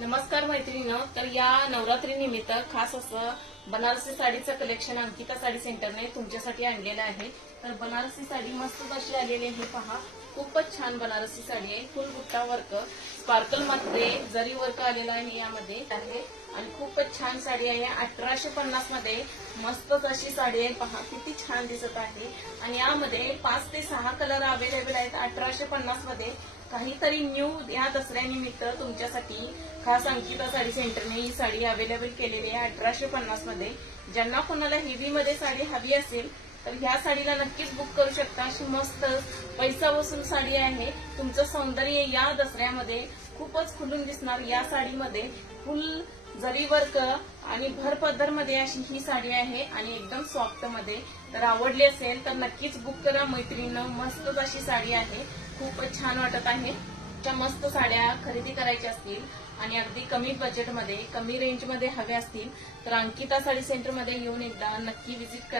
नमस्कार मैत्रिणींनो, तर या नवरात्री निमित्त खास असं बनारसी साडीचं कलेक्शन अंकिता साडी सेंटरने तुमच्यासाठी आणलेलं आहे। तर बनारसी साडी मस्त अशी आलेली आहे, पहा खूपच छान बनारसी साडी आहे। फुल बुट्टा वर्क स्पार्कल मध्ये जरी वर्क आलेला आहे यामध्ये आहे आणि खूपच छान साडी आहे। 1850 मध्ये मस्तच अशी साडी आहे, पहा किती छान दिसत आहे। आणि यामध्ये 5 ते 6 कलर अवेलेबल आहेत 1850 मध्ये। काहीतरी न्यू या दसऱ्यानिमित्त तुमच्यासाठी खास अंकिता साडी सेंटरने ही साडी अवेलेबल केलेली आहे 1850 मध्ये। ज्यांना कोणाला हेवी मध्ये साडी हवी असेल तर ह्या साडीला नक्कीच बुक करू शकता। अशी मस्त पैसा वसूल साडी आहे। तुमचं सौंदर्य या दसऱ्यामध्ये खूपच खुलून दिसणार। या साडीमध्ये फुल जरी वर्क आणि भर पदर मध्ये अशी ही साडी आहे आणि एकदम सॉफ्ट मध्ये। तर आवडली असेल तर नक्कीच बुक करा मैत्रिणींनो, मस्तच अशी साडी आहे, खूपच छान वाटत आहे। त्या मस्त साड्या खरेदी करायच्या असतील आणि अगदी कमी बजेटमध्ये कमी रेंजमध्ये हव्या असतील तर अंकिता साडी सेंटरमध्ये येऊन एकदा नक्की व्हिजिट करा।